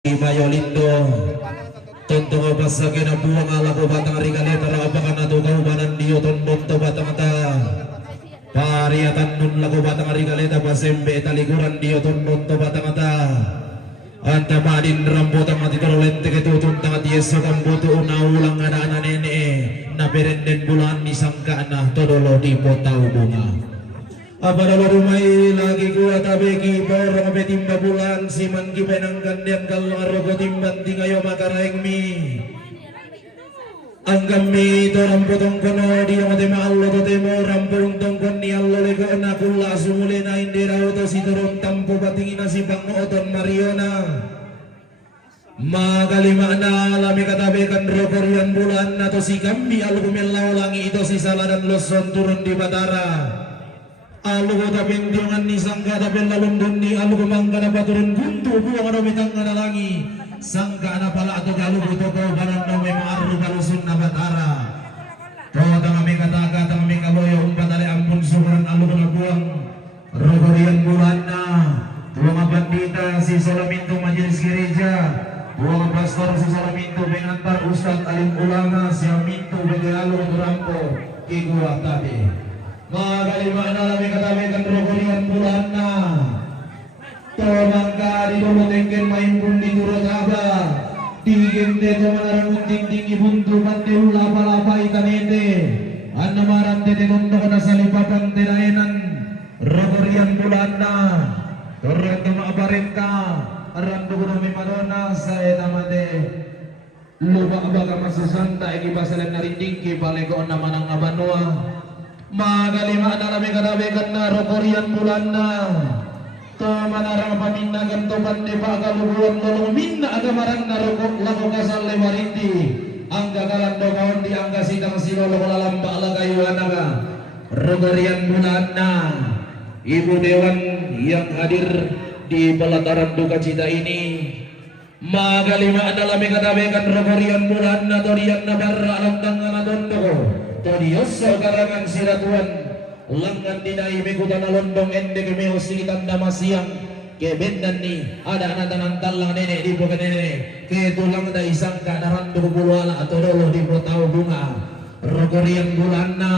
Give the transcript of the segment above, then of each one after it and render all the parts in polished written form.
Mayolindo tontong pasake na buang ala ko batang rigaleta apakan na tugaw banan diyo tondon to batang ta pariatan nun lago batang rigaleta pasembe talikuran diyo tondon to batang ta anta madin rambutang mati terolente ketutun tangat yeso kambutu unaulang anak-anak nenek na perenden bulan disangka na todolo di potau bunga apa dalam rumah lagi gua tabe kipor ngabe timba bulan siman kipenang gandian kalau ngarogo timban tingayo makaraeng mi anggam mi to rampotong kono di amate maallo to temo rampong tongkon ni allo lego na kula sumule na indira to si toron tampo batingina si bang oton mariona magalima na lami katabe kan rokorian bulan na to si kambi algumelaw langi ito si saladan loson turun di batara alu kota pendiangan ni sangka tapi lalundun ni alu kemangga na paturun guntu buang na mitangga na langi sangka na pala ato galu buto ko banan na may maaru kalusun na batara kota kami kataga kami kaloyo umpat ali ampun syukuran alu kena buang rogorian bulan na buang bandita si Solaminto majelis gereja buang pastor si Solaminto pengantar ustad alim ulama si Aminto begalalu turampo kigua tabi magalima na lami katabi kan rogorian bulan na tomangka di dulu tengken main pun di turut aba tingin de to manarang tinggi buntu kante ula palapa itanete anna marante de tondo na salipapang tinaenan rogorian bulan na torrento maabarenta arando ko mi madonna sa etamate lupa abaga masusanta iki basalan narinding ki balego na manang abanua magalima na lami katabi kan na rogorian bulan na to manarang paminna ganto pande pagalubuan lolong minna agamarang na rokok lako kasal lemarindi angga kalando kaon di angga sidang silolo lalamba lagayu anaga rogorian bulan na ibu dewan yang hadir di pelataran duka cita ini magalima na lami katabi kan rogorian bulan na to diyan na barra alamdang na tondoko Todioso karangan siratuan langgan dinai mekutan londong ende kemeo silitan damasiang kebendan ni ada anak tanan talang nenek di bukan nenek ke tulang da isangka narandu bulwala atau dolo di potau bunga rogorian bulanna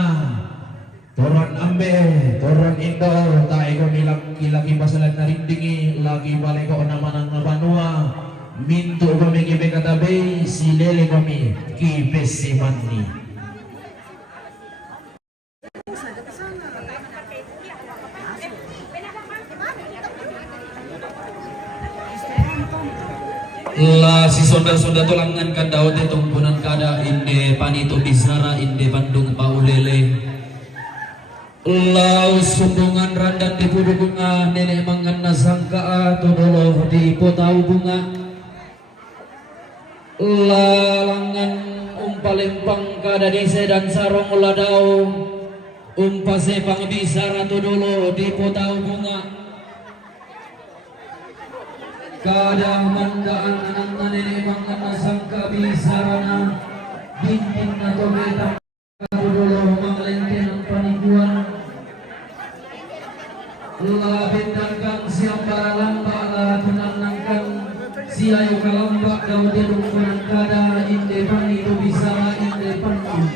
toran ambe toran indo tae ko lagi masalah narindingi lagi balik ko namanang nabanua mintu kami kibe katabe silele kami kibe simani la si sonda-sonda tulangan kan daud tumpunan kada inde panito bisara inde Bandung paulele la sumbungan randan di pudu bunga nenek mangan nasangka todolo di potau bunga la langan umpalempang kada di sedan sarong ladau umpasepang bisara todolo di potau bunga kada mandaan anak nenek mangan nasangka bisarana bintin na tometang kadolo manglenten ang paniguan labendangkang siang paralamba la tunanangkang siayo kalamba daw dedungkunan kada inde panito bisara inde panung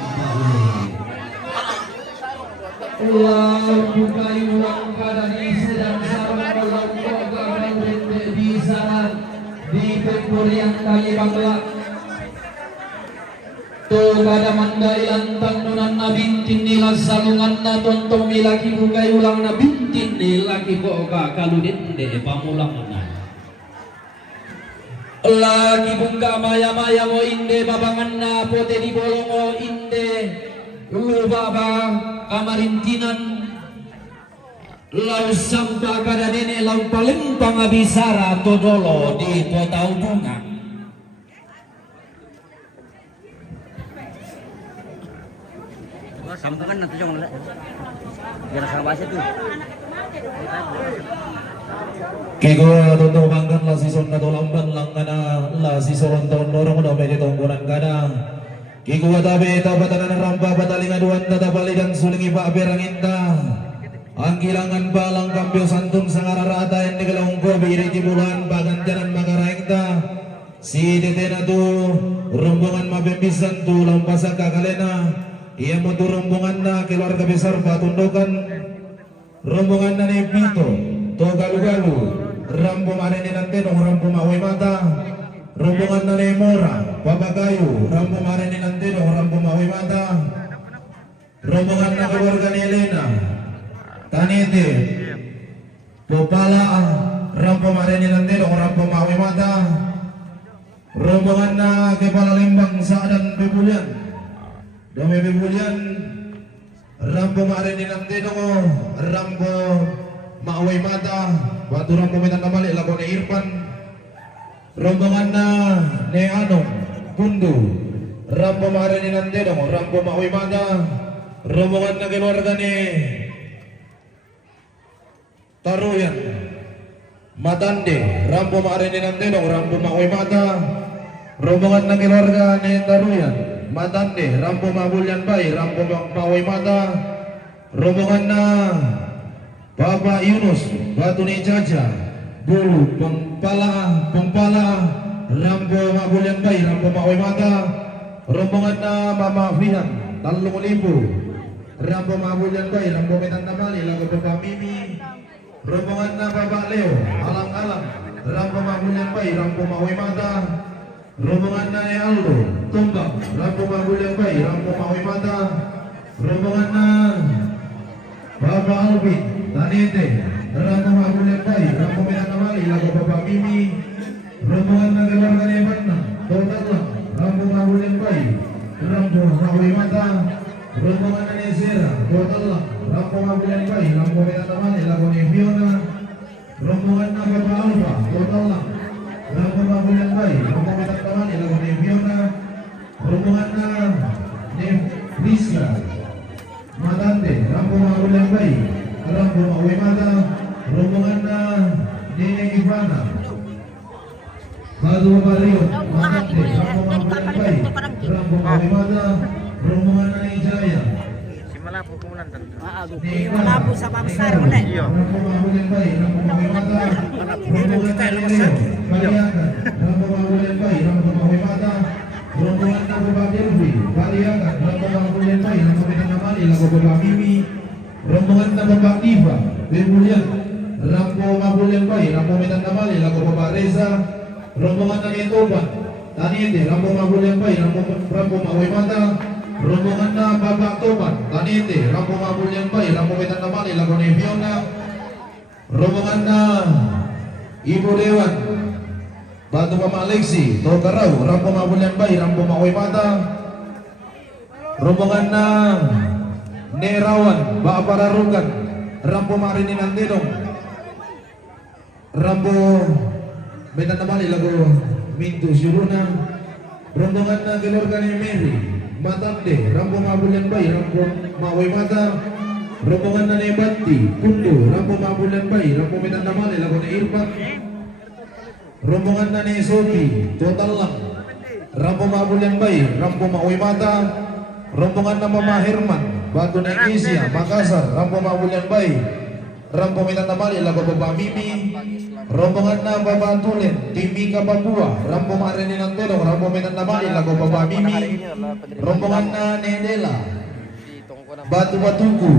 ulang bukai ulang kada di sedang sarang ulang koga rende bisara di pemburian kali bangla to kada mandai lantang nunan na bintin nila salungan na tontong milaki bukai ulang na bintin nilaki koga kaludende pamulang na lagi bunga maya-maya mo inde babangan na pote di bolongo inde baba amarintinan lau sampa kada nenek lau palempang abisara todolo di potau bunga sampangan nanti jangan lihat biar salah bahasa tuh Kego tonto bangkan la si sonda tolamban langana la si soron tahun dorong udah meje tonggonan kada Kego tabe tabatan rampa batalingan duan tata balidan sulingi pak beranginta anggilangan balang kambio santun sangararata yang digelongko biri di bulan baganjaran makaraengta si detena tu rombongan mabembisan tu lampasa kakalena ia mau tu rombongan na keluarga besar patundokan rombongan na ni Pito to galu-galu rampo marene nante dong rampo mawe mata rombongan na ni Mora Papagayo rampo marene nante dong rampo mawe mata rombongan na keluarga ni Elena Tanete Popala rampo marene nante dong rampo mawe mata rombongan na kepala Lembang Saadan Bebulian Dome Bebulian rampo marene nante dong rampo mawe mata batu rampo metan kembali lakone Irfan rombongan na ne Anong Kundu rampo marene nante dong rampo mawe mata rombongan na keluarga ne Taruyan Matande rampo marene nante dong rampo mawe mata rombongan na keluarga ne Taruyan Matande rampo mabulyan bay rampo mawe mata rombongan na Bapak Yunus Batu ni Jaja Bulu Pempala rampo mabulyan bay rampo mawe mata rombongan na Mama Fihan Talung Libu rampo mabulyan bay rampo metan tamali lagu Bapak Mimi rombongan na Bapak Leo alang-alang rampo mabulyan bay rampo mawe mata rombongan na Aldo Tumbang rampo mabulyan bay rampo mawe mata rombongan na Bapak Alvin Tanete rampo mabulyan bay rampo metan tamali lagu Bapak Mimi rombongan na keluarga ni Batna Total rampo mabulyan bay rampo mawe mata rombongan na ni Zera Total rampo mabulyan bay rampo metan tamali lagu ni Fiona rombongan na Bapak Alfa Total rampo mabulyan bay rampo metan tamali lagu ni Fiona rombongan na ni Rizka Matante rampo mabulyan bay rampo mawe mata rombongan na Neneng Ivana Batu Bario Matante rampo mabulyan bay rampo mawe mata rombongan na ni Jaya Si Malapo kumulan tanto. Malabo sa bangsar mo na. rampo mabulyan bay rampo mawe mata rombongan na ni Leo Baliakan rampo mabulyan bay rampo mawe mata rombongan na Bapak Delvi Baliakan rampo mabulyan bay rampo metan tamali lagu Bapak Mimi rombongan na Bapak Diva Bebulian rampo mabulyan bay rampo metan tamali lagu Bapak Reza rombongan na Etoban Tanete rampo mabulyan bay rampo mawe mata rombongan na Bapak Toban Tanete rampo mabulyan bay rampo metan tamali lagu ni Fiona rombongan na Ibu Dewan Batu Mama Alexi Tokarau rampo mabulyan bay rampo mawe mata rombongan na Nerawan Bapak Pararukan rampo marini nantedong rampo metan tamali lagu Mintu Suruna rombongan na keluarga ni Mary Matande rampo mabulyan bay rampo mawe mata rombongan na ni Bati Kundu rampo mabulyan bay rampo metan tamali lagu ni Irfan rombongan na ni Soki Total lang rampo mabulyan bay rampo mawe mata rombongan na Mama Herman Batu Negisia Makassar rampo mabulyan bay rampo metan tamali lagu Bapak Mimi rombongan na Bapak Tulen Timika Papua rampo marene nantedong rampo metan tamali lagu Bapak Mimi rombongan na Nedela Batu Batuku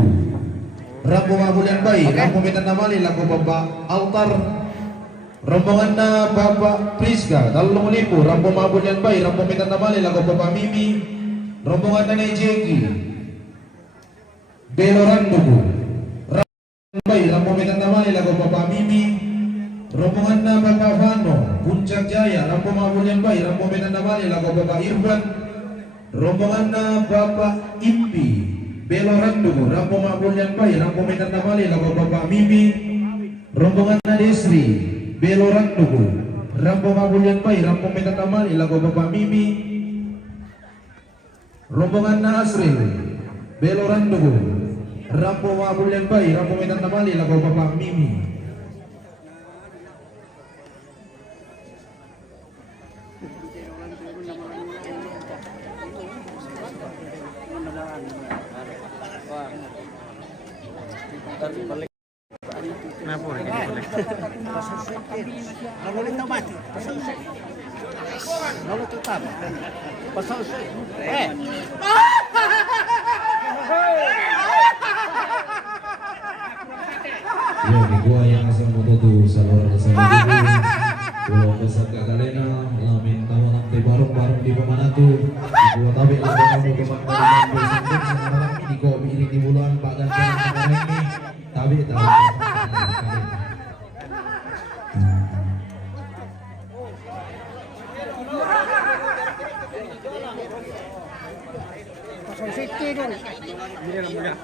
rampo mabulyan bay rampo metan tamali lagu Bapak Altar rombongan na Bapak Priska Talung Lipu rampo mabulyan bay rampo metan tamali lagu Bapak Mimi rombongan na ni Jeki Belorandugu rampo bay rampo metan tamali lagu Bapak Mimi rombongan na Bapak Vano Puncak Jaya rampo mabulyan bay rampo metan tamali lagu Bapak Irfan rombongan na Bapak Impi Belorandugu rampo mabulyan bay rampo metan tamali lagu Bapak Mimi rombongan na Desri Belorandugu rampo mabulyan bay rampo metan tamali lagu Bapak Mimi rombongan na Asril Belorandugu rampo mabulyan bay rampo metan tamali lagu Bapak Mimi Kenapa ini boleh? Lalu tetap. Pasal eh. Yo, di gua yang asal moto tuh salur saya pulau besar kagalena lamin tamu nanti bareng-bareng di pemana tuh gua tabe lah kamu kemarin sekarang di kopi ini di bulan pak dan sekarang ini tabe tabe Pasal safety dong. Mudah.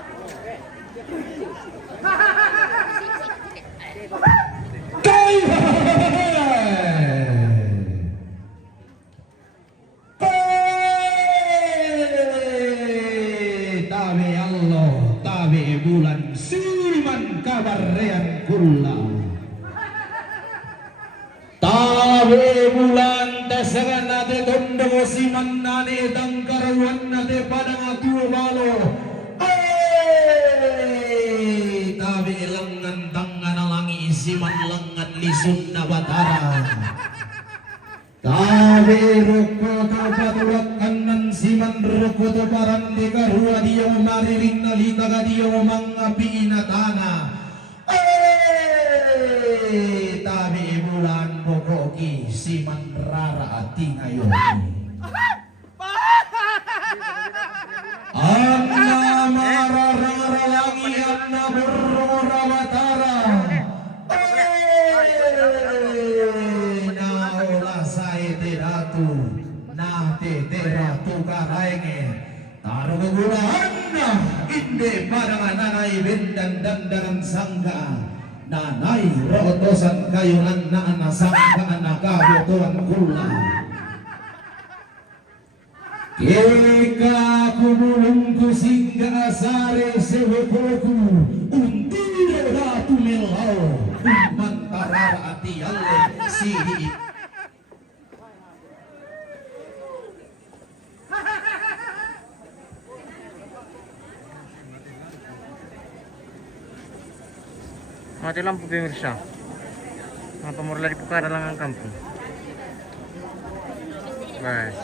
Tabe Allah, tabe bulan siman kabarean kula. Tabe bulan tasagan nate tondo siman nane tangkarwan nate padang atu balo. Tabe lengan tangan alangi siman lengan lisun nabatara. Tabe rukoto patulak kanan siman rukoto parang di karua dia mariring nalita ka dia mangapi inatana. Tabe bulan bokoki siman rara ati ngayon. Anna marara langi anna burra batara. Naola sai teratu na te teratu karaenge taruh gulahanna inde padangan nanai bendan dandaran sangga nanai rotosan kayunan na ana sangga ana kabotoan kula. Keka kubulungku singga asare sewekoku untiro ratu melau umantara ati alle sihi. Mati lampu pemirsa. Mata murla di Pukara lang ang kampung. Guys.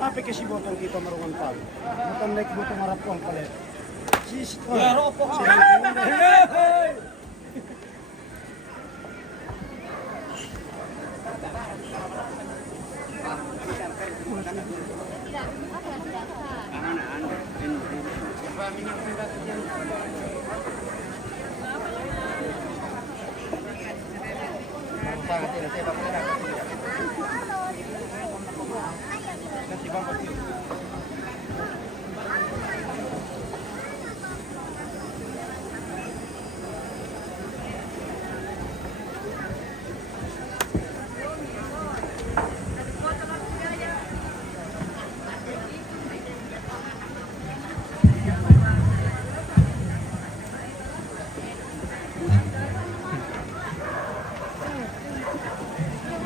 Tapi kasi botong kita marungan pa. Botong like botong harap ko ang palit. Sis,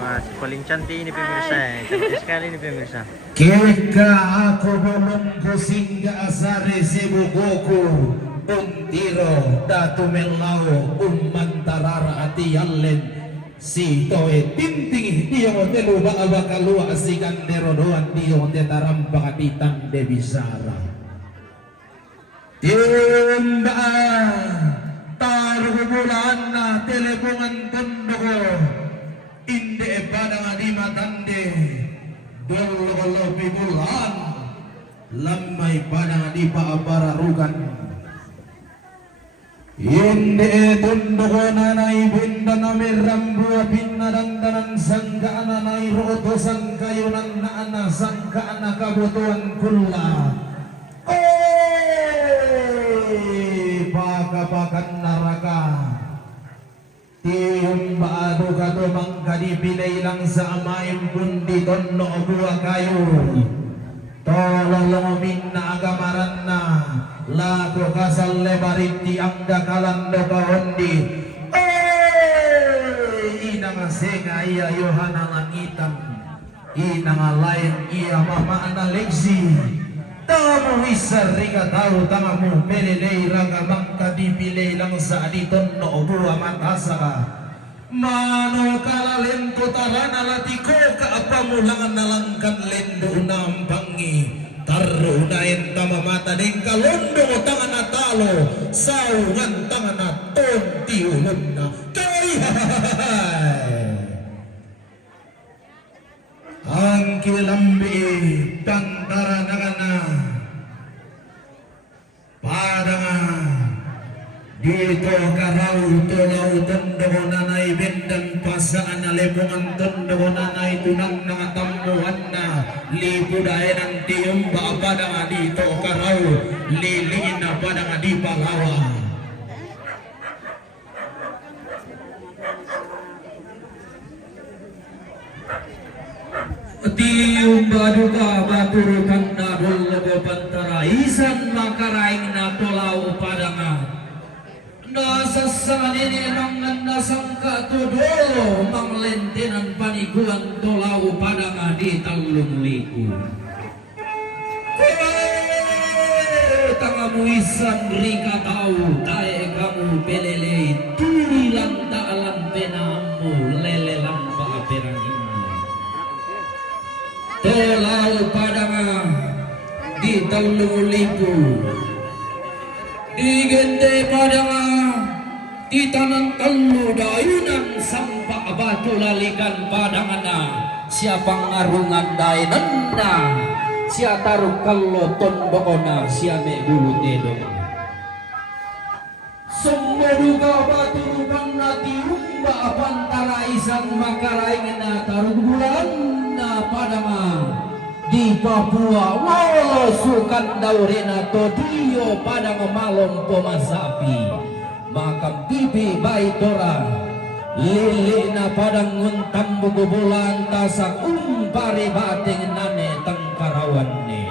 Mas, paling cantik ini pemirsa. Cantik sekali ini pemirsa. Keka ako balongko singga asare sebugoku untiro datu melao mantarara ati yallen si toe tinting diyo telu baka bakalua asikan derodoan diyo te tarampa katitan de bisara timba taruh bulan na telepongan tondo ko inde padang adi matande dolo bulan lamai padang adi paabararugan inde tondo ko nanay bunda na merambu pinnadandanan sangka ananay roto sangkayunan na ana sangka anak kabutuan kula pakapakan naraka tiyong baado ka to mangkadipilay lang sa amayong kundi tono buwa kayo tolong minna agamaran na lago kasal lebariti ang dakalan do kahondi ina nga senga iya yohana langitam ina nga lain iya mama analegsi tamu isar rika tahu tangamu melelei raga mangka dipilih lang sa aditon no buwa matasaka mano kala lento tarana latiko kaapamu langan nalangkan lendo unampangi taru unain tamamata deng kalondo tangan natalo saungan tangan naton tiulunna kai ang kilambi pantara nakana padanga dito karau tolaw tondo nanay bendang pasaan na lemongan tondo nanay tunang nangatambuhan na libudayan ang tiyumba padanga dito karau liliin na padanga di palawa tiyumba duka baturukan na dulgo pantara isan makaraing na tolaw padanga nasa sanini mangan nasangka tudolo manglentenan paniguan tolaw padanga di talung liku tangamu isan rika tau tae kamu pelele tulang taalan penamu lelelan paaperangimu tolaw padanga di talung liku digente padanga di tanang telu dayunan sampa batu lalikan padangana siapa ngarungan daynanda sia taruh kallo tondokona sia me bulu tedong somboduga batu rupanna tiumba pantara isan makaraingna taruh bulan na padanga di Papua walau sukan daurena todio padang malom pomasapi makam bibi baitora lilina padang nguntang buku bulan tasak umpari bating nane tangkarawanne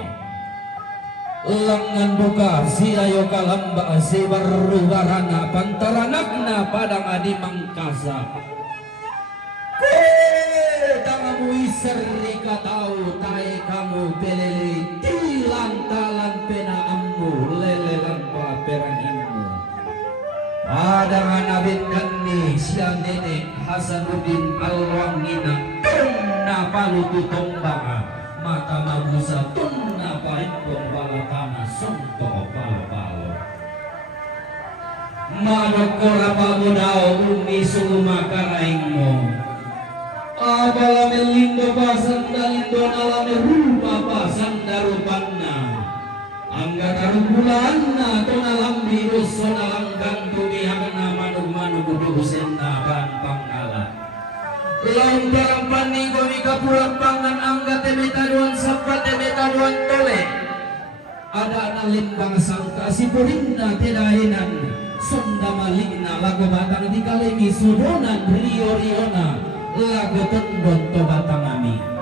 langan buka siayo kalamba si baru barana pantaranakna padang adi mangkasa tangamu iseri katau tae kamu pelele tilang talan penaamu lelelan paperangimu padang nabin dani siang nenek Hasanuddin Alwangina tunna palu tutombanga mata magusa tunna paimpong balakana sonto palo-palo madokora pamudao umi suma karaingmo abala melindo basanda lindo nalame rupa basanda rupanna angga tarubulanna tonalam virus sonalangkan tumihagna manug-manug udusenda ban pangkala laun barang panigo mika pulang pangan angga temetaduan sapat temetaduan tole ada analimbang sangka si purinna tedahinan sonda maligna lagu batang dikalemi sudonan rio-riona lagu tendon to batang ami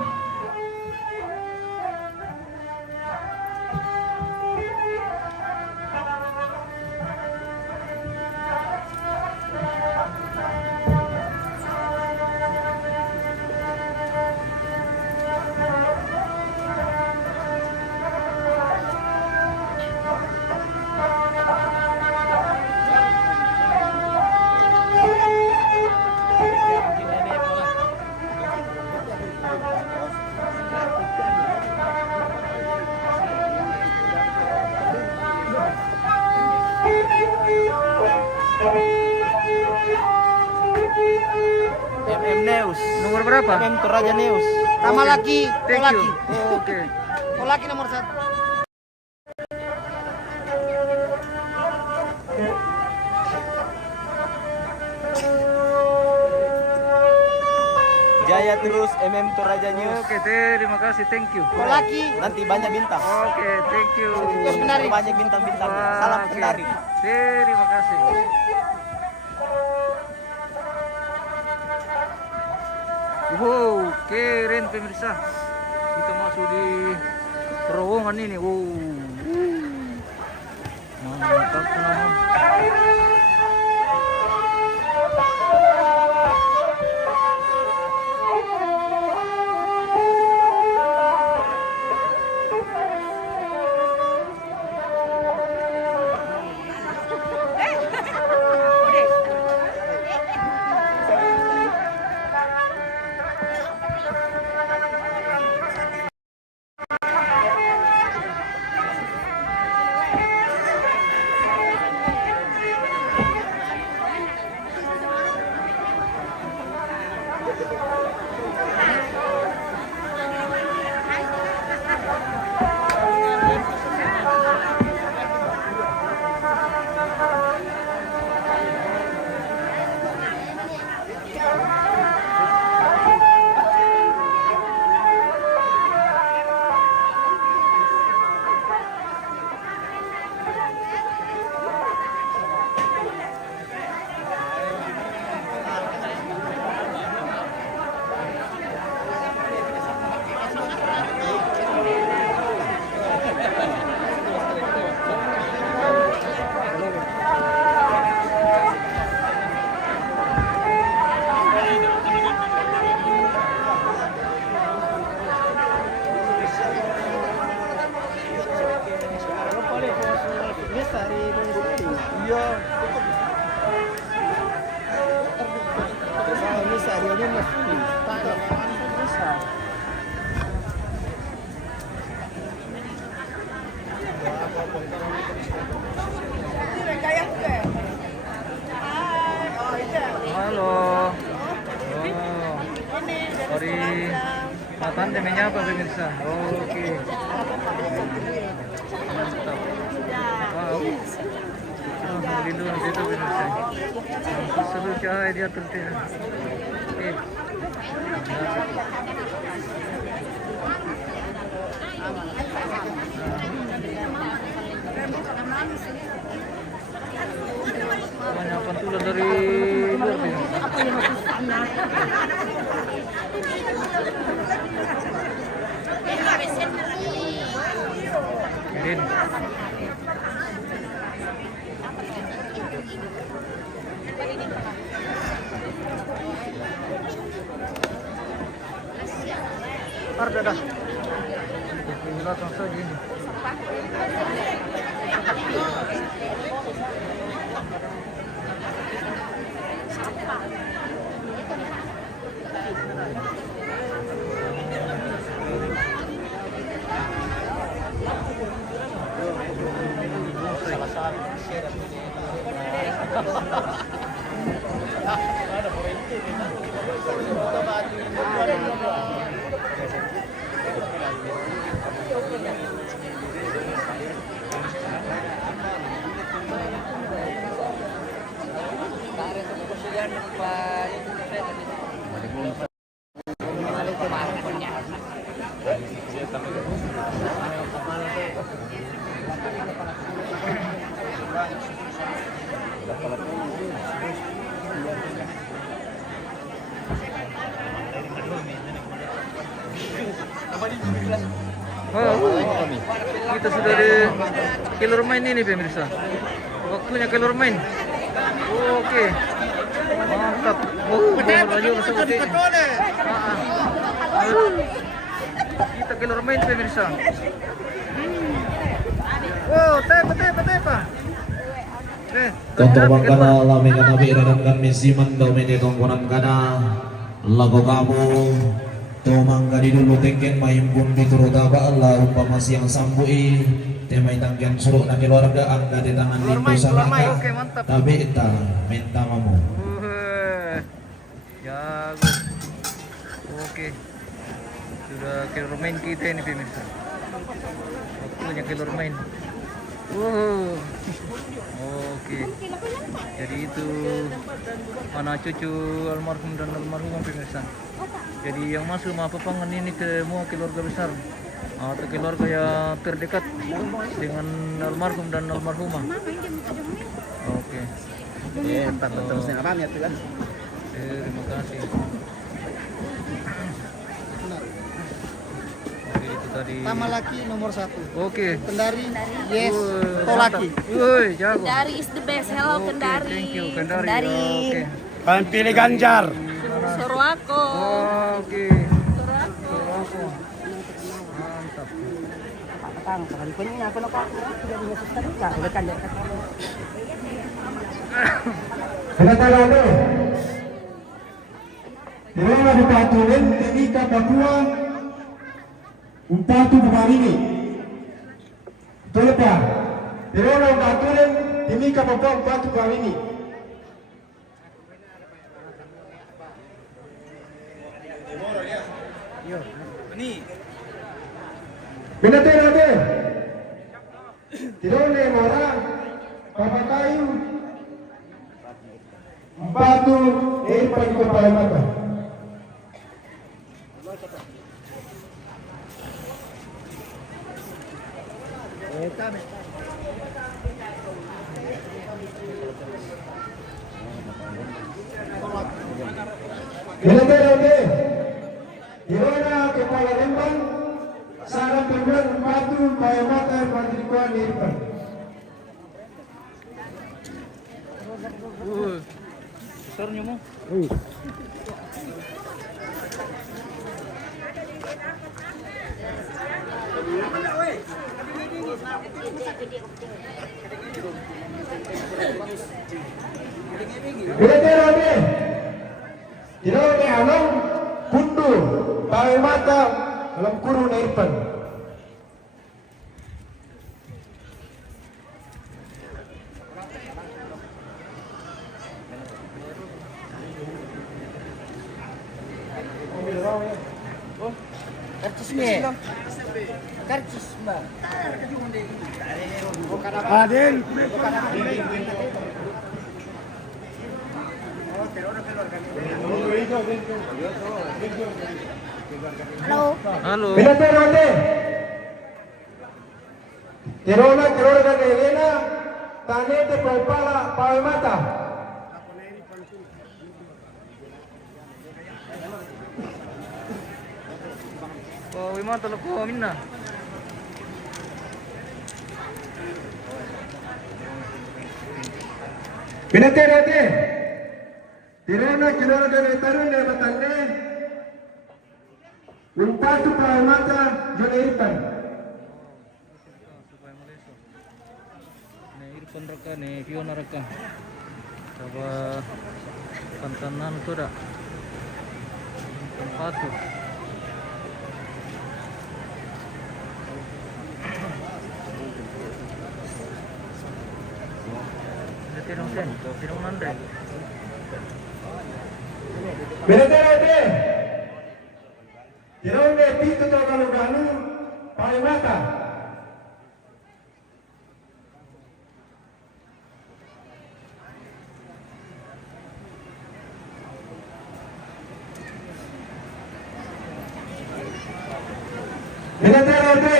MM News. Nomor berapa? MM Toraja News. Nama Oke. laki, Thank you. Tolaki. Oke. Tolaki nomor 1. Jaya terus MM Toraja News. Oke, terima kasih. Thank you. Tolaki nanti banyak bintang. Oke, thank you. Terus menarik banyak bintang-bintang. Salam Oke. penari. Terima kasih. Wow, keren pemirsa. Kita masuk di terowongan ini. Wow. Mantap namun. Halo. Oh. Dari Matan temanya apa pemirsa? Oke. Mantap. Wow. Lindungan itu pemirsa. Seru cahaya dia tertidur. Oke. Banyak pantulan dari luar nih. Keren. Ada dah. Langsung saja ini. Oh, kita sudah di Kelor Main ini pemirsa. Waktunya Kelor Main. Oke. Mantap. Laju masuk ke sini. Kita Kelor Main pemirsa. Wow, tepa. Tonton kana lami kana biraran kan misiman domine tongkonan kana lago kamu tomang gadi dulu tengken mahimpun di turutaba Allah umpama siang sambui Ite may tanggiang suruh na keluarga ang dati tangan Keluar dito main, sa keluar main. mata. Oke, mantap. Tapi ita minta mamu. Jago. Oke. Sudah keluar main kita ini pemirsa. Waktunya keluar main. Oke. Jadi itu anak cucu almarhum dan almarhumah pemirsa. Jadi yang masuk mah pepangan ini semua keluarga besar atau keluarga yang terdekat dengan almarhum dan almarhumah. Oke. terusnya apa ya tuh? Terima kasih. Oke, itu tadi. Tama laki nomor 1. Oke. Kendari, yes, Woi, Tolaki. mantap. Woi, jago. Kendari is the best. Hello Oke, Kendari. thank you, Kendari. Kendari. Oke. Kalian pilih Ganjar. Suruh aku. Oke. Suruh aku. Aku. Mantap. Penatalaga. Tirona bupatulen Timika Papua Umpatu Bumarini. Betul Pak? Tirona bupatulen Timika Papua Umpatu Bumarini. Penatalaga. Tirona orang Papa Kayu Batu Irfan Kepala Mata. Oke. Irona Kepala Lembang Sarang Pembuat Batu Kepala Mata Irfan Irfan. Besarnya mau. Veterane, Tirone Alam, Pundu, Pawe Mata, dalam kurun Irfan. Adil. Halo. Halo. Veterane, Tirona keluarga Elena, Tanete Palpala, Pawe Mata. Oh, wima tolo ko minna. Veterane, Tirona keluarga Tarune Batane, Umpatu Pawe Mata, Jone Irfan. Supaya meleso. Nih Irfan reka nih Fiona reka. Coba pantanan tuh dah. Tempat tuh. Tirong nandre. Veterane, Tirone Pito Togaluganu, Pawe Mata. Veterane,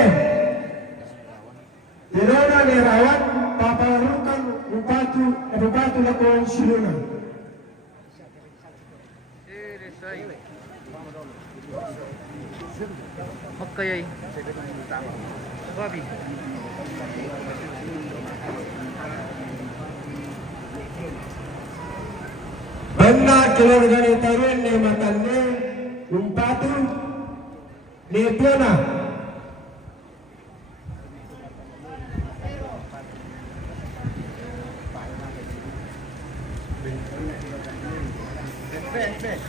Tirona Nerawat, Paparukan, Bupatu Lakuan Siluna. Makayay. Babi. Banda keluarga ni Tarun ni Matanne, Umpatu, ni Piona.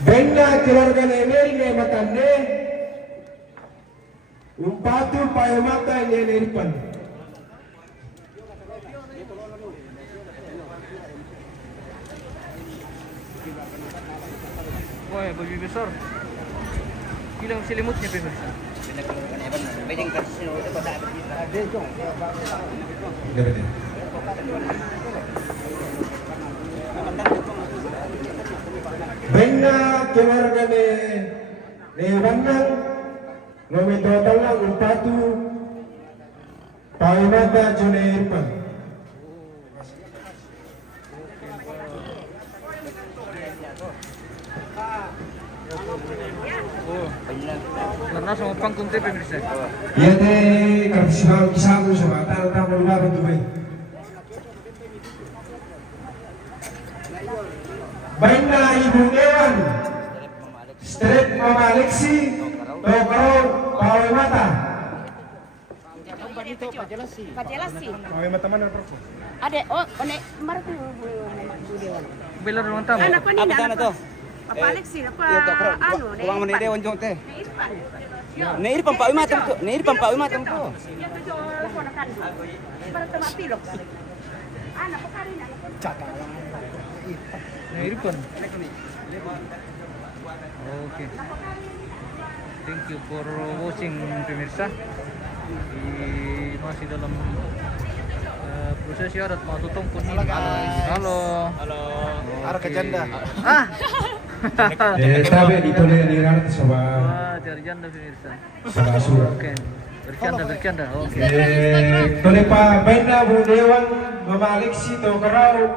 Banda keluarga ni Emil ni Matanne, Umpatu Pawe Mata ni Irfan. Wah, babi besar. Hilang selimutnya pemirsa. Ganun din. Benna keluarga ne Wanang Lomi total lang umpatu Pawimata June Irpan. Oh, karena sama panggung teh pemirsa. Iya teh karena kisahku sama tahu luar itu baik. Baiknya Ibu Dewan, Strip Mama Alexi, Tokro, Pawimata. Pajelas sih. Pawimata mana perko? Ada one mar tuh Bu Dewan. Bela ruang tamu. Anak ini anak tuh? Apa Alexi apa anu deh. Uang mana Dewan jong teh? Irfan. Neir Pak Wimatem tuh. Neir Pak Wimatem tuh. Dia tuh jual ponakan. Para teman pilok. Anak pekarin anak. Nah, Irfan. Oke. Thank you for watching pemirsa. Masih dalam proses syarat mau tutup pun ini. Halo. Arah ke janda. Ah. Tabe ditulis di rat sama Wah, cari janda pemirsa. sama surat. Oke. Bercanda. Oke. Tole pa Benda Bu Dewan, Mama Alexi Tokro,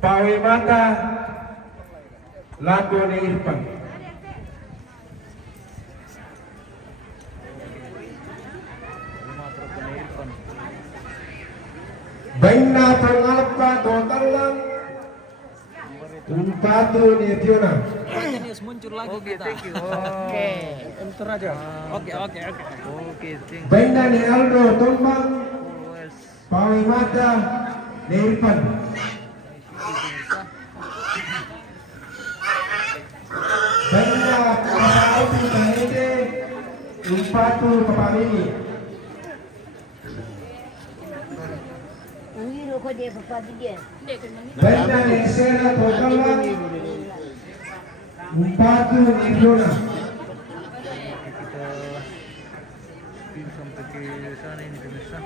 Pawimata, Lago ne Irpan. Rumah telepon Irfan. Benda pengalpa total lang umpatu ne Fiona. Oke, thank you. Oke. Enter aja. Oke, thank you. Benda ne Aldo Tombang, Wes. Pawimata ne Irpan. Benda pasauti tanete umpatu papamini. Wiro ko dia papadi dia. Benda ne Sera total lang umpatu ne Fiona. Kita spin sampai ke sana ini pemirsa.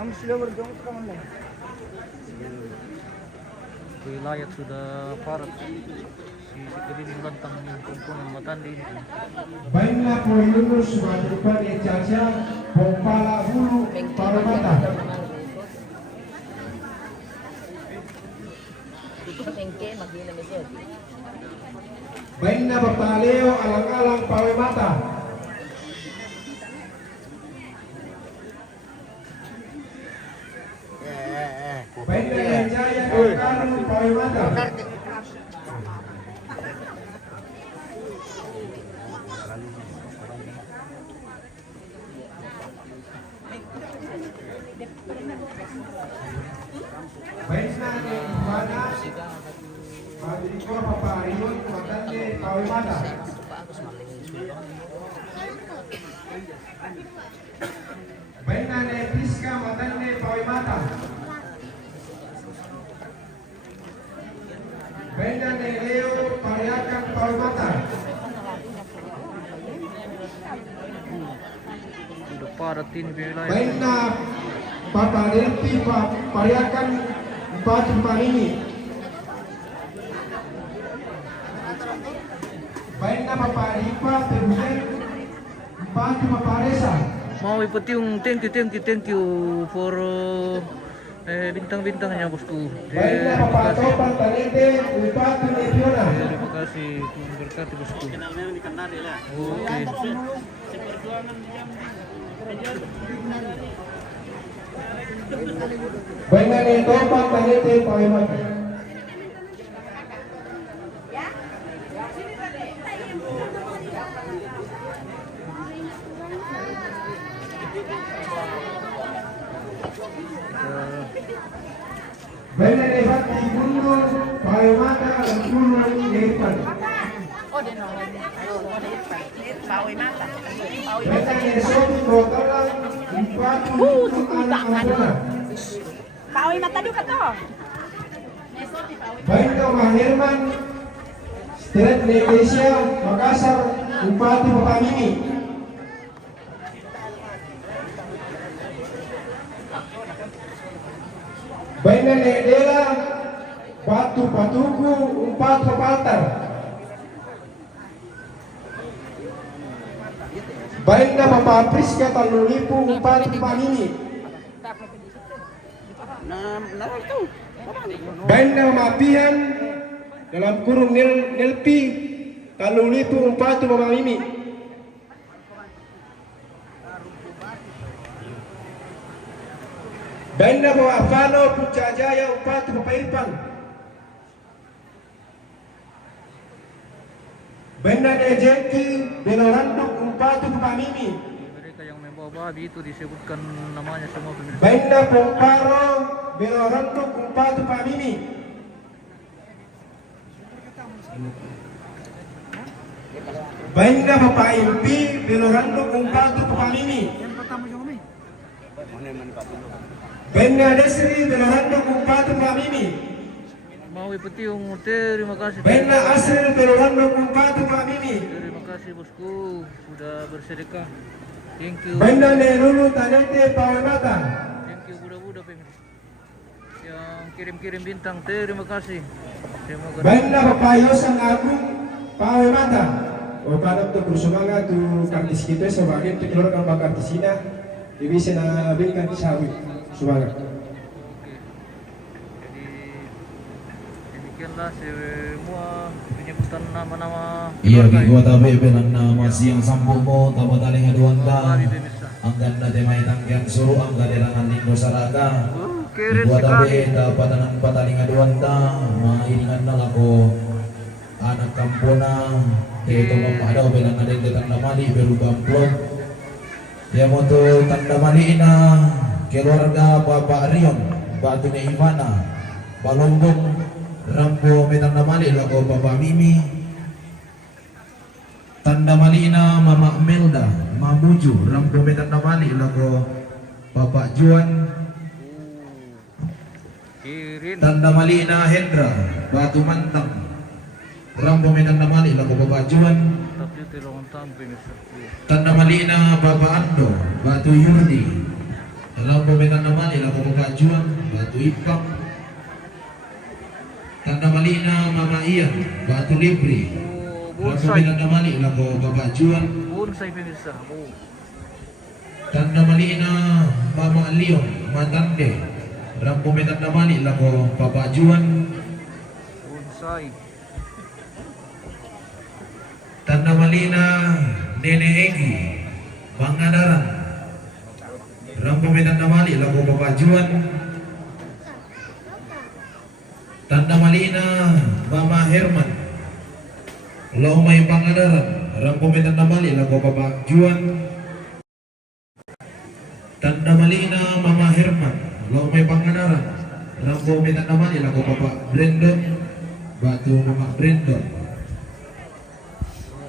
Kamu sudah berjong ke mana? Wilayah sudah parat. Si keliling lantang yang kumpulan matandi ini. Baiklah po Yunus Madrupan ne Caca Pompala Hulu Pawimata. Baiklah Bapak Leo Alang-alang Pawimata. Baiklah ne Jaya Karu Pawimata. Baiklah ne Bana Madriko Bapak Rion Matande Pawimata. Baiklah ne Piska Matande Pawimata. Baiklah ne Leo Pariakan Pawimata. Sudah parat ini wilayah. Baiklah Bapak Delpi Pariakan Batu Marini. Baiklah Bapak Ripa Perusen Batu Bapak Resa. Mau ipetiung thank you for bintang-bintangnya bosku. Baiklah Bapak Topan Tanete Bupati Nefiona. Terima kasih, Tuhan berkati bosku. Oke. Baiklah ne Topan Tanete Pawimata. Baiklah ne Bakti Gunung Pawimata dan Gunung Irpan. Bawi mata. Bawi Mereka Lesotho totalan 47 anak anak. Bawi mata juga toh. Bainda Mahirman, Stret Indonesia, Makassar, Bupati Papamimi. Bainda Nedela, Batu Patuku, Umpat Papaltar. Bainda Papa Priska Talulipu, Umpat Papamimi. Bainda Mapihan dalam kurung Nelpi Talulipu Umpatu Mamamimi. Bainda Mawafano Pucajaya Umpatu Papairpan. Bainda Nejeki Benoranduk Umpatu Papamimi. Mereka yang membawa babi itu disebutkan namanya semua pemirsa. Bainda Pomparo Benoranduk Umpatu Papamimi. Bainda Bapak Impi Benoranduk Umpatu Papamimi. Bainda Desri Benoranduk Umpatu Papamimi. Mau Petiung, terima kasih. Bainda Asril Benoranduk Umpatu Papamimi. Terima kasih bosku sudah bersedekah. Thank you. Bainda Nerulu Tanete Pawemata. Thank you budak-budak pemirsa. Yang kirim-kirim bintang, terima kasih. Semoga Bainda Bapak Yosan Agung Pawemata. O para to bersemangat tu kartis kita sebagai tu keluarga bakar di sini. Bisa na berikan sawi semangat. Oke. Jadi demikianlah semua penyebutan nama-nama Iya keluarga gua tabe benan nama siang sampo mo tabo taling aduanta. babi pemirsa. Anggan na temay tangkian suruh angga delangan lindo saraga. Keren Gua tabe sekali. dapatan pataling aduanta. Maingan na lako anak kampuna. Kaya ada benan ada yang tanda mali berubah amplop. Ya moto tanda mali na keluarga Bapak Rion, Batu na Ivana, Balombong, Rampo may tanda mali lako Bapak Mimi. Tanda mali na Mama Melda, Mamuju, Rampo may tanda mali lako Bapak Juan. Kirin. Tanda mali na Hendra, Batu Mantang, Rampo may tanda mali lako Bapak Juan. Tapi telongan tahun pemirsa. Tanda mali na Bapak Ando, Batu Yurdi. Rampo may tanda mali lako Bapak Juan, Batu Ipang. Tanda mali na Mama Ian, Batu Libri. Oh, Rampo may bonsai. tanda mali lako Bapak Juan. Bonsai pemirsa. Oh. Tanda mali na Mama Leon, Matande. Rampo may tanda mali lako Bapak Juan. Bonsai. Tanda mali na Nene Egi, Mangadaran. Rampo may tanda mali lako Bapak Juan. Tanda mali na Mama Herman, Laumay Pangadaran. Rampo may tanda mali lako Bapak Juan. Tanda mali na Mama Herman, Laumay Pangadaran. Rampo may tanda mali lako Bapak Brandon, Batu Mama Brandon.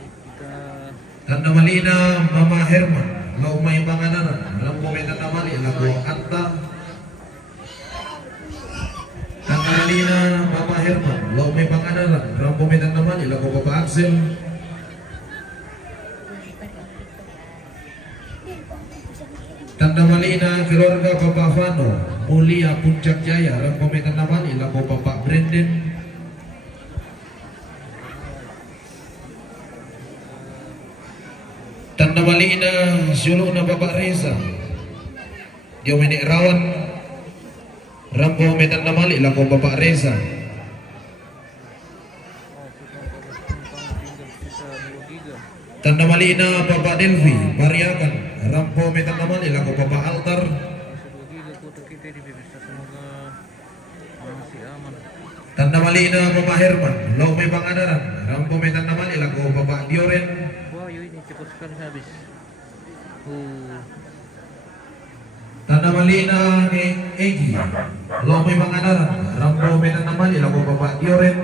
Kita Tanda mali na Mama Herman, Laumay Pangadaran. Rampo may tanda mali lako Anta. Tanda mali na Mama Herman, Laumay Pangadaran. Rampo may tanda mali lako Bapak Axel. Tanda mali na keluarga Bapak Fano, Mulia Puncak Jaya. Rampo may tanda mali lako Bapak Brandon. Tanda mali na sulong na Bapak Reza, Yomini Rawan. Rampo may tanda mali lako Bapak Reza. Tanda mali na Bapak Delvi, Pariakan. Rampo may tanda mali lako Bapak Altar. bisa 2 giga kuota kita di pemirsa. Semoga masih aman. Tanda mali na Mama Herman, Laumay Pangadaran. Rampo may tanda mali lako Bapak Dioren. Wah, ini cepat sekali habis. Tanda mali na ni Egi, Laumay Pangadaran. Rampo may tanda mali lako Bapak Dioren.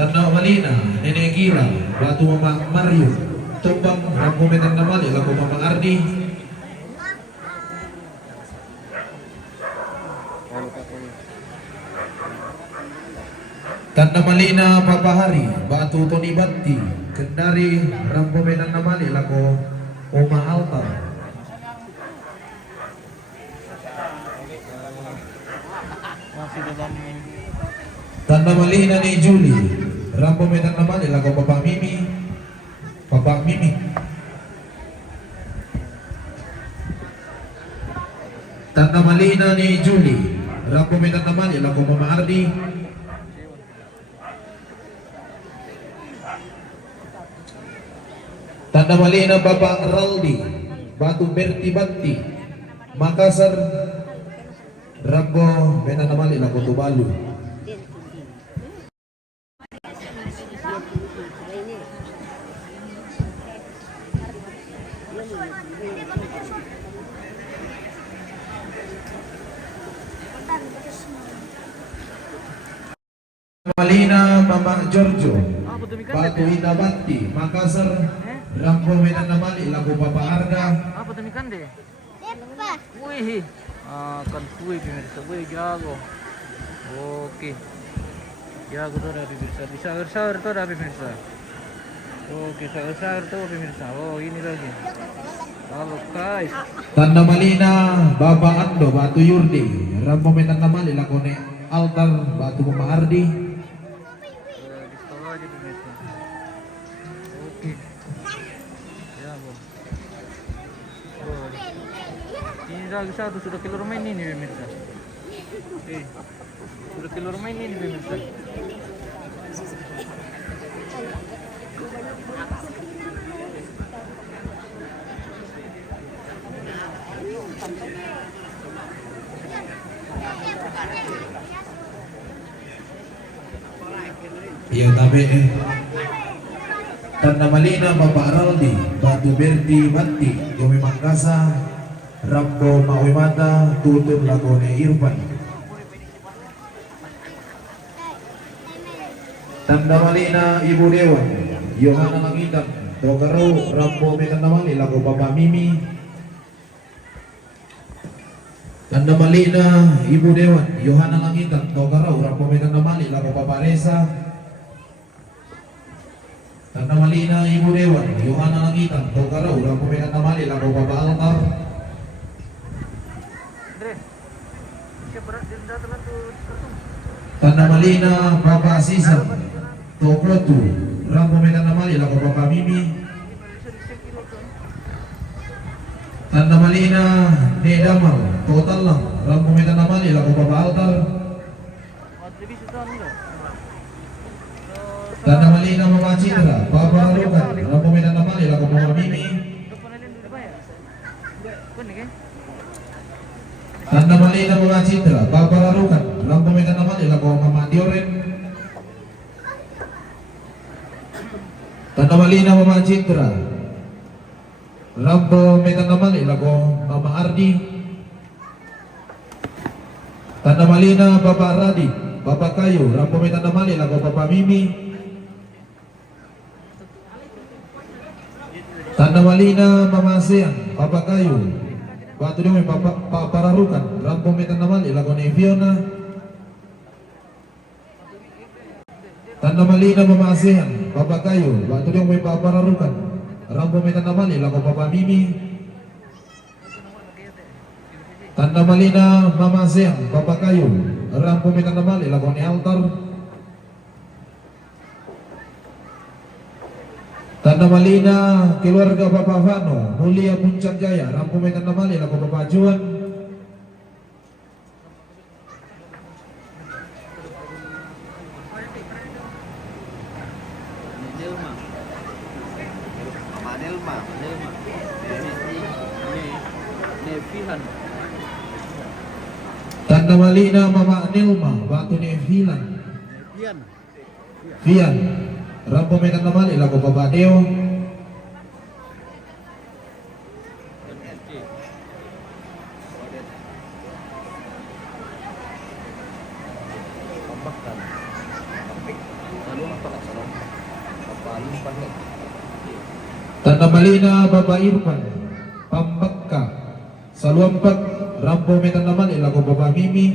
Tanda Malina, Nenek Gira, Batu Mama Mario, Tumpang, Rampo Medan Namali, lagu Mama Ardi. Tanda Malina, Papa Hari, Batu Tony Batti, Kendari, Rampo Medan Namali, lagu Oma Alta. Masih dalam Tanda Malina ni Juli, Rampo Medan Namali, lagu Papa Mimi, Papa Mimi. Tanda Malina ni Juli, Rampo Medan Namali, lagu Mama Ardi. Tanda Malina Bapak Raldi, Batu Berti Batti, Makassar, Rampo Medan Namali, lagu Tubalu. Malina Mama Giorgio, Batu Indabati, Makassar, Rampo Medan Namali, lagu Papa Arga. apa tuh ikan deh? Wih, kan kue pemirsa, kue jago. Oke, jago tuh ada pemirsa. Bisa sahur tuh ada pemirsa. Oke, sahur tuh pemirsa. Oh ini lagi. Halo guys. Tanda Malina Bapak Ando, Batu Yurdi, Rampo Medan Namali, lagu Ne Altar, Batu Mama Ardi. Di sekolah aja pemirsa. Oke. Jago. Oh. Ini lagi satu sudah keluar main ini pemirsa. Sudah keluar main ini pemirsa. Iya tapi Tanda Malina Bapak Raldi, Batu Berti Batti, Yomi Mangkasa, Rampo Maui Mata, Tutun Lagone Irfan. Tanda Malina Ibu Dewan, Yohana Langitan, Togaro, Rampo Medan Namali, lagu Bapak Mimi. Tanda Malina Ibu Dewan, Yohana Langitan, Togaro, Rampo Medan Namali, lagu Bapak Reza. Tanda Malina Ibu Dewan, Yohana Langitan, Togaro, Rampo Medan Namali, lagu Bapak Altar. Tanda Malina Bapak Sisan, Tokotu, Rampo Medan Namali, lagu Bapak Mimi. Tanda Malina Nedamal, Total lang, Rampo Medan Namali, lagu Bapak Altar. Tanda Malina Mama Citra, Bapak Ralukan, Rampo Medan Namali, lagu Bapak Mimi. Tanda Malina Mama Citra, Bapak Ralukan, Rampo Medan Namali, lagu Mama Dioren. Tanda Malina Mama Citra, Rampo Medan Namali, lagu Mama Ardi. Tanda Malina Bapak Radi, Bapak Kayu, Rampo Medan Namali, lagu Bapak Mimi. Tanda Malina Mama Siang, Bapak Kayu, Batu Dome Bapak Pararukan, Rampo Medan Namali, lagu Fiona. Tanda Malina Mama Siang, Bapak Kayu, Batu Dome Bapak Pararukan, Rampo Medan Namali, lagu Bapak Mimi. Tanda Malina Mama Siang, Bapak Kayu, Rampo Medan Namali, lagu Altar. Tanda Malina keluarga Bapak Vano, Mulia Puncak Jaya, Rampo Medan Namali, lagu Bapak Juan. Tanda Malina Mama Nilma, Batu Nevilan. Fian, Rampo Medan Namali, lagu Bapak Deo. Tanda Malina Bapak Irfan Pambekka Saluampak Rampo Tanda Mali lagu Bapak Mimi.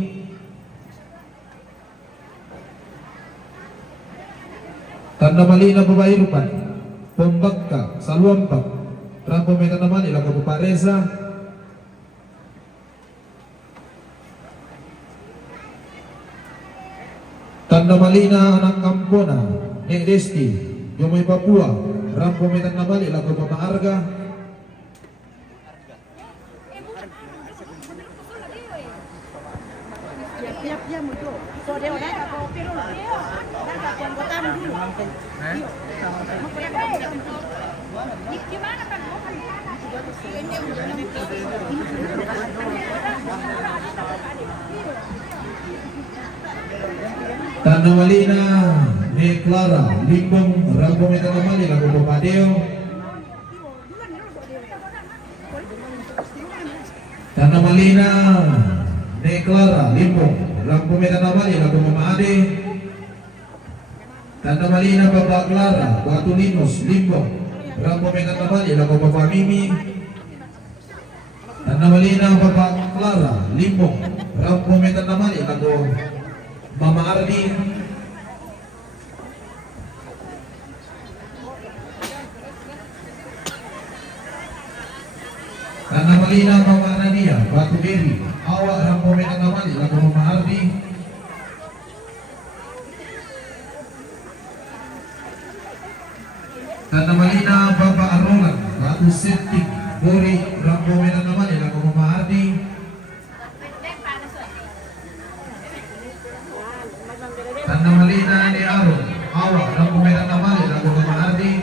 Tanda Malina Bapak Irfan Pambekka Saluampak Rampo Tanda Mali lagu Bapak Reza. Tanda Malina anak Kampona Nek Desti Jomai Papua Rampo Tanda Mali lagu Bapak Arga. Siap-siap muncul. So dia udah tak kopi dulu. Dah tak buatan dulu. Gimana kan? Tanda Malina Nek Clara Limbong Rampo Tanda Mali lagu Bapak Deo. Tanda Malina Nek Clara Limbong Rampo Tanda Mali lagu Mama Ade. Tanda Malina Bapak Clara Batu Linus Limbong Rampo Tanda Mali lagu Bapak Mimi. Tanda Malina Bapak Clara Limbong Rampo Tanda Mali lagu Mama Ardi. Tanda Malina Mama Nadia Batu Beri Awak Rampo Tanda Mali lagu Mama Ardi. Tanda Malina Bapak Roland Batu Septik Bori Rampo Tanda Mali lagu Mama Ardi. Tanda Malina Ni Arun Awak Rampo Tanda Mali lagu Mama Ardi.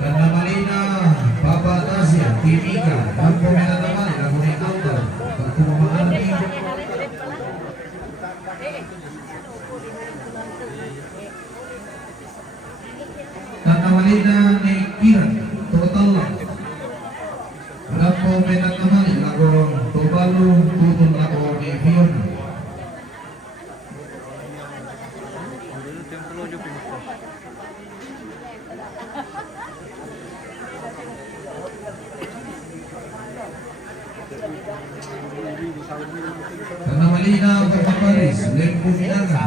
Tanda Malina Bapak Tasya Timika Rampo Tanda Mali lagu Nek Alda Batu Mama Ardi. Tanda Malina Nek Kiran Total Rampo Tanda Mali lagu Tobalu Tutun lagu Nek Fiona. Tanda Malina Bapak Paris Lempu Minanga.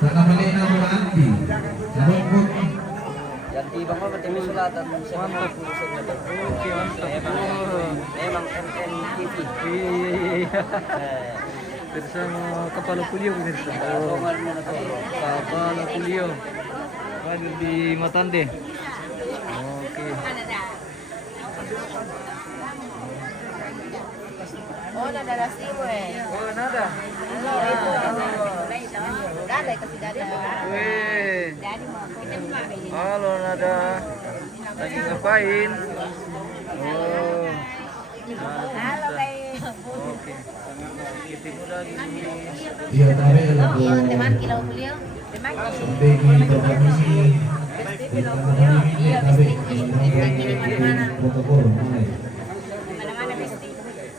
Tanda Malina Bapak Andi Lombok. Ganti bang apa TV Selatan Mantap. Oke, mantap. Memang MNTV. Iya. Bersama Kepala Kulio pemirsa. Oh, Kepala Kulio. Hadir di Matande. Oke. Oh, nada nasi gue. Oh, nada. Dada kasih dada. Weh. Jadi mau ini. Halo Nada. Lagi ngapain? Oh. Halo guys. Oke. Kita udah gini. Iya tarik lagu Teman kilo beliau. Teman Begi Bapak Mimi. Protokol mana-mana besti.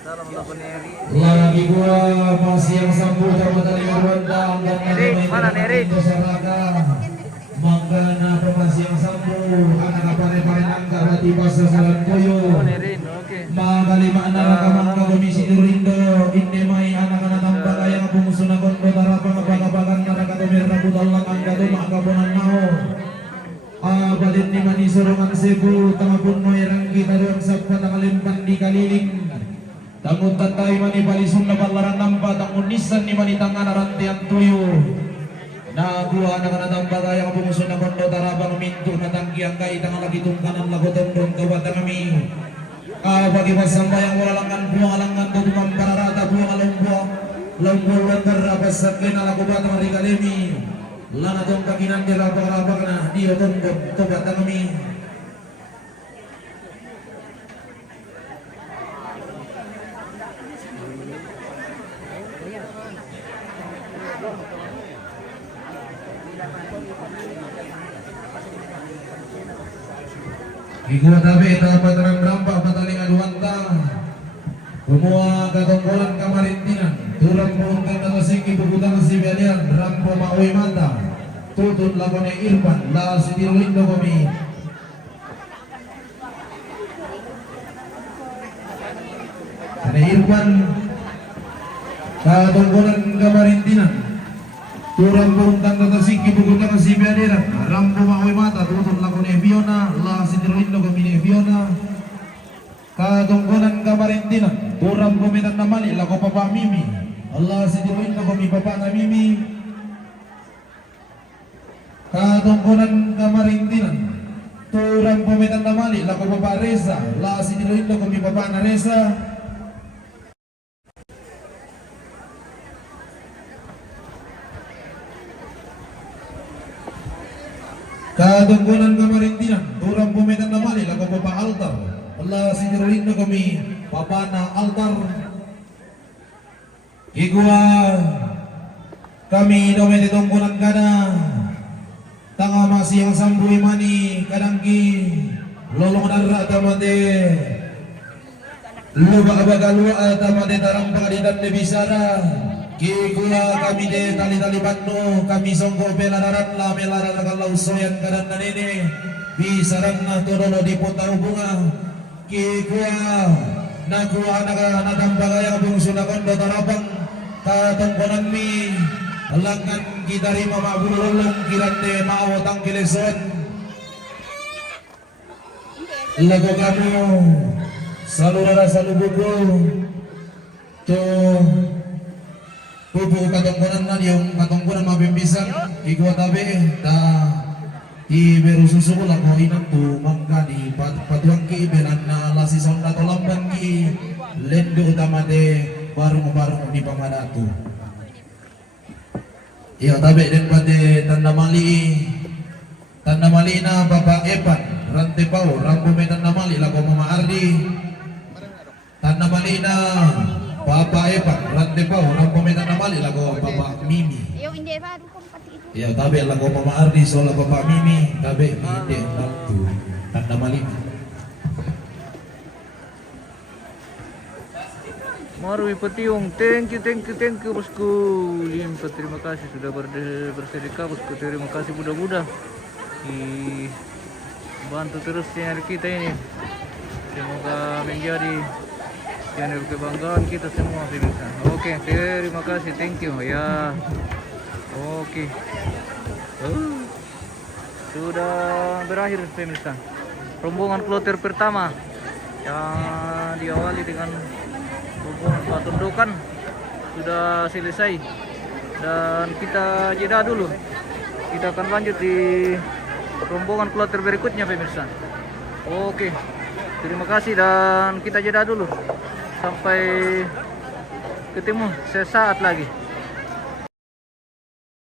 Salam lapan Eri. lagi gua masih yang sambut jabatan lima Rondang dan Erik, mana Erik? Manggana pemasi yang sambut anak pare-pare nangka hati basa salan koyo Oh, Nerin. Oke. magali makna kamangka komisi Durindo inde mai anak-anak tambah yang pungusuna kondo tarapang apang-apangan naraka tumirna butallang angka tumak kaponan nao abadin ni mani sorongan sebu tamapun noirang kita doang sabpa tangalimpan di kaliling tangun tatay mani palisun na palaran nampa tangun nisan ni mani tangan arantian tuyo na buah anak-anak tambah kaya pungusuna kondo tarapang mintu na tangkiang kai tangan lagi tungkanan lago tondong kawatan kami bagi pasambayang walalangan buang alangan tutumang pararata buang alombuang lombo lombar rapasakin ala kubata marikalemi lana tong kakinan dirabak-rabak na di video tunggu coba kami. Ikaw tabi ita patarang rampa patalingan wanta. Semua katongkolan kamarintinan. Turang puungkan natasing ibubutan si Belian. Rampo maui mata. Tutun lakone Irfan. La si Dirwindo kami. Ada Irfan. Katongkolan kamarintinan. Turang puungkan natasing ibubutan si Belian. Rampo maui mata. Tutun lakone Fiona. La si Dirwindo kami ni Fiona. Katungkunan kamarintinan turang kumitan na mali lako papa Mimi Allah sidiruin na kami papa na Mimi. Katungkunan kamarintinan turang kumitan na mali lako papa Reza Allah sidiruin na kami papa na Reza. Katungkunan kamarintinan turang kumitan na mali lako papa Altar Allah sidiruin na kami papa na Altar. Igwa kami daw may tungkulan ka na tanga masih yang sambuhi mani kadangki lolong narra tamate luba bagalwa tamate tarang pagaditan de bisara kigwa kami de tali-tali banno kami songko peladaran la melara kalau soyan kadan nene bisaran na todolo di punta bunga kigwa nakuha natambagaya bungsu na kondo tarabang katungkunan mi alangan kita rima mabululong kirande maawatang kileson lago kamu salurara salubuko to pupu katungkunan na yung katungkunan mabimbisan igwa tabi ta di beru susu lang ko inang tu mangka di patuang ki belan na lasi sonda to lamban ki lendo utama de barung di pamanatu. Iya tabe den pade tanda mali na Bapak Epan rantai pau rambu medan mali lago Mama Ardi tanda mali na Bapak Epan rantai pau rambu medan mali lago Bapak Mimi. Yung hindi ba kung pati ito. Ya tabe lago Mama Ardi sola Bapak Mimi tabe ide tu tanda mali. Marwi Patiung, thank you bosku. Limpah terima kasih sudah bersedekah bosku. Terima kasih mudah-mudah bantu terus channel kita ini. Semoga menjadi channel kebanggaan kita semua pemirsa. Oke, terima kasih, thank you ya. Oke. Sudah berakhir pemirsa. Rombongan kloter pertama yang diawali dengan tundukan sudah selesai dan kita jeda dulu. Kita akan lanjut di rombongan kloter berikutnya pemirsa. Oke, terima kasih dan kita jeda dulu sampai ketemu sesaat lagi.